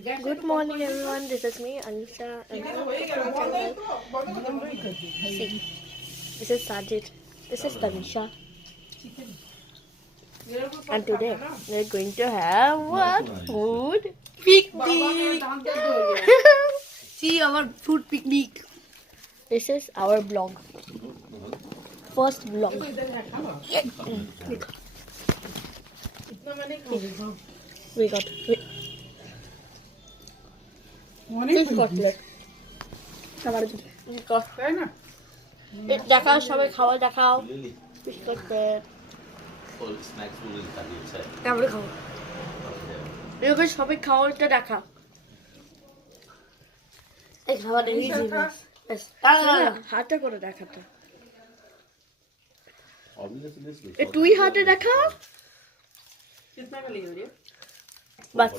Good morning, everyone. This is me, Anisha, and welcome to my channel. See, this is Sajid. This is Tanisha, and today we're going to have what food picnic. See our food picnic. This is our vlog. First vlog. We got fish cutlet. দেখাও সবাই খাওয়া দেখাও fish cutlet. তারপরে খাও এরকম সবাই খাওয়াটা দেখা এই খাওয়াটা ইজি হাতে করে দেখাটা তুই হাতে দেখা বাস